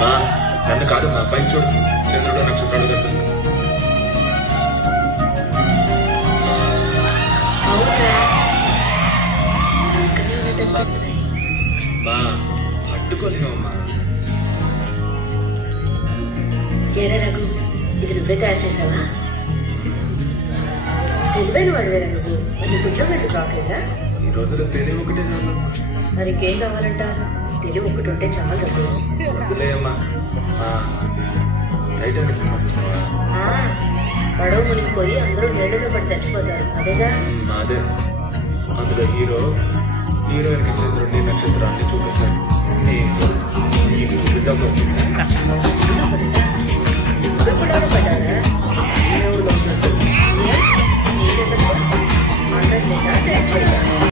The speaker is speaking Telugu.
మా నన్ను కాదు మా పైన చూడు చంద్రుడు నక్షత్రాలు కనిపిస్తుంది. మా పట్టుకోలేమమ్మా. ఏరా రఘు, ఇది నువ్వే తయారు చేసావా? తెలివైన వాడివేరా నువ్వు. నీకు ఉద్యోగాలు కావట్లేదా? ఈ రోజులో తెలివి ఒకటే చాలు. మరి ఇంకేం కావాలంట? తెలివి ఒకటి ఉంటే చాలు రఘు. వద్దులేమ్మా. టైటానిక్ సినిమా చూసావా? పడవ మునిగిపోయి అందరూ నీళ్ళలో పడి చచ్చిపోతారు, అదేగా? అదే. అందులో హీరోయిన్కి చంద్రుడిని నక్షత్రాన్ని చూపిస్తాను. నీకు చూపిద్దాం పడ్డారా?